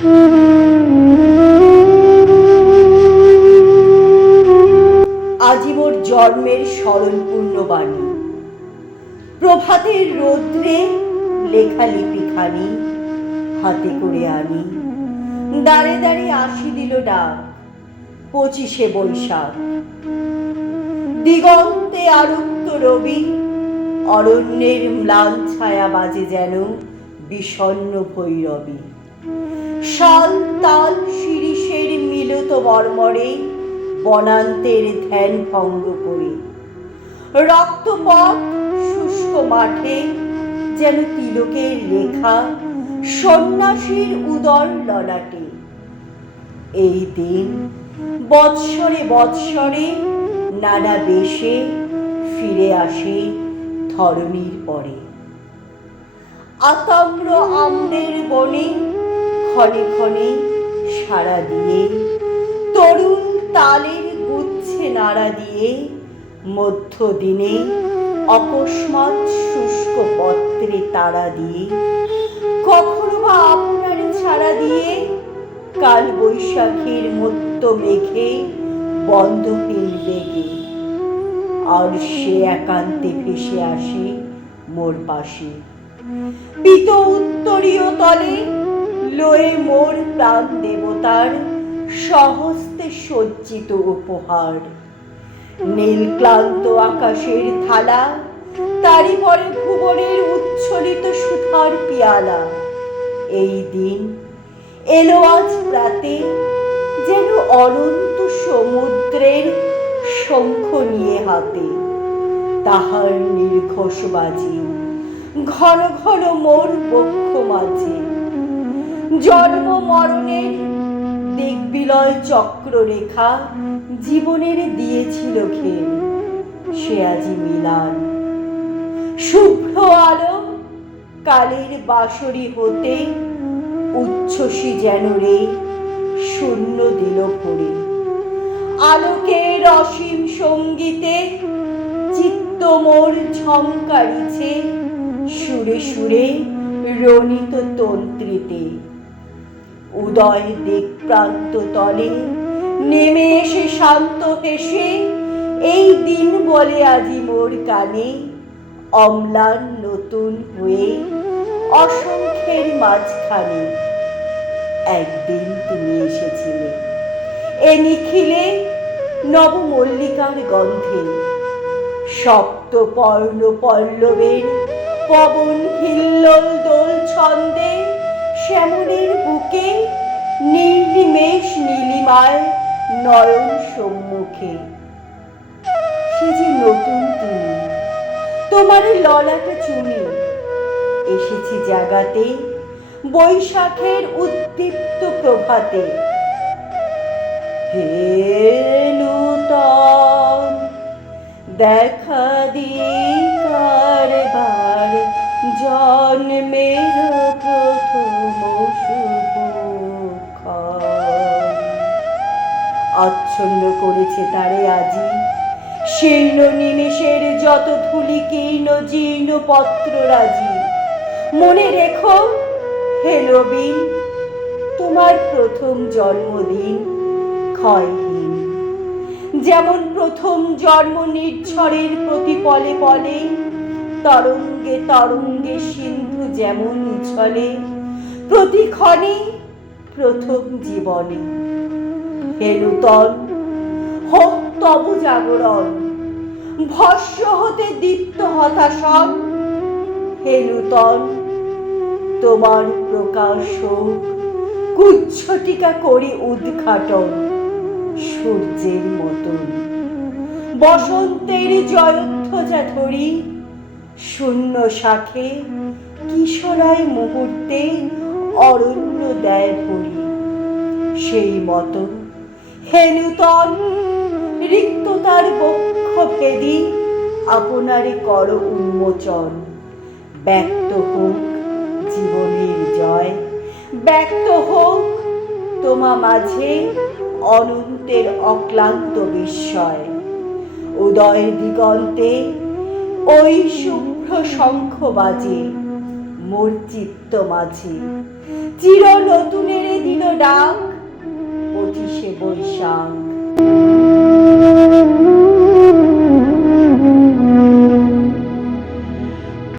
আজি মোর জন্মের স্মরণপূর্ণ বাণী, প্রভাতের রৌদ্রে লেখা লিপিখানি হাতে করে আনি। দাঁড়ে দাঁড়ে আসি দিল ডাক 25শে বৈশাখ। দিগন্তে আরক্ত রবি, অরণ্যের ম্লান ছায়া বাজে যেন বিষণ্ণ ভৈরবী। শাল তাল শিরিষের মিলিত মর্মরে বনান্তের ধ্যান ভঙ্গ করে। রক্তপথ শুষ্ক মাঠে যেন তিলকের রেখা সন্ন্যাসীর উদর ললাটে। এই দিন বৎসরে বৎসরে নানা বেশে ফিরে আসে ধরণীর পরে। আতাম্র আমদের বনে ক্ষণে ক্ষণে সাড়া দিয়ে, তরুণ তালের গুচ্ছে নাড়া দিয়ে, মধ্য দিনে অকস্মাৎ শুষ্ক পত্রে তাড়া দিয়ে, কখনো বা আপনারে ছাড়া দিয়ে কাল বৈশাখীর মত্ত মেঘে বন্ধহীন বেগে। আর সে একান্তে ভেসে আসে মোর পাশে, পিত উত্তরীয় তলে লয়ে মোর প্রাণ দেবতার সহস্তে সজ্জিত উপহার। নীল ক্লান্ত আকাশের থালা, তারি পরে ভুবনের উচ্ছ্বলিত সুধার পিয়ালা। এই দিন এলো আজ প্রাতে যেন অনন্ত সমুদ্রের শঙ্খ নিয়ে হাতে। তাহার নির্ঘোষ বাজি ঘন ঘন মোর বক্ষ মাঝে। জন্ম মরণের দিগ্বিলয় চক্ররেখা জীবনের দিয়েছিল ঘের, সে আজি মিলান। শুভ্র আলো কালের বাঁশরি হতে উচ্ছ্বসী যেন রে শূন্য দিল ভরে। আলোকের অসীম সঙ্গীতে চিত্ত মোর ঝংকারিছে সুরে সুরে রণিত তন্ত্রীতে। উদয় দিক প্রান্ত তলে নেমে এসে শান্ত হেসে এই দিন বলে আজি মোর কানে, অম্লান নতুন হয়ে অসংখ্যের মাঝখানে। একদিন তুমি এসেছিলে এ নিখিলে নবমল্লিকার গন্ধে। সপ্ত পর্ণ পল্লবের পবন হিল্লোল দোল ছন্দে শ্যামলের বুকে নির্নিমেষ নীলিমায় নয়ন সম্মুখে। সে যে নতুন তুমি, তোমার ললাটে চুনি এসেছি জাগাতে বৈশাখের উদ্দীপ্ত প্রভাতে। হে নূতন দেখা দিই কারবার জন্মের প্রথম শুভক্ষণ। আচ্ছন্ন করেছে তারে আজি শীর্ণ নিমেষের যত ধূলিকীর্ণ জীর্ণ পত্ররাজি। মনে রেখো হে নবীন, তোমার প্রথম জন্মদিন ক্ষয়হীন। যেমন প্রথম জন্ম নির্ঝরের প্রতি পলে পলে, তরঙ্গে তরঙ্গে সিন্ধু যেমন উছলে প্রতিক্ষণে প্রথম জীবনে। হে নূতন, হোক তব জাগরণ, ভস্য হতে দীপ্ত হতাশন। হে নূতন, তোমার প্রকাশ হোক কুচ্ছটিকা করি উদ্ঘাটন সূর্যের মতন। বসন্তের জয়ধ্বজা ধরি শূন্য শাখে কিশোরায় মুহূর্তে অরণ্য দেয় ভরি। সেই মতন হে নূতন, রিক্ততার বক্ষ ভেদি আপনারে কর উন্মোচন। ব্যক্ত হোক জীবনের জয়, ব্যক্ত হোক তোমা মাঝে অনন্তের অক্লান্ত বিস্ময়। উদয় দিগন্তে ওই শুভ্র শঙ্খ বাজে মোর চিত্ত মাঝে। চির নতুনের দিন ডাক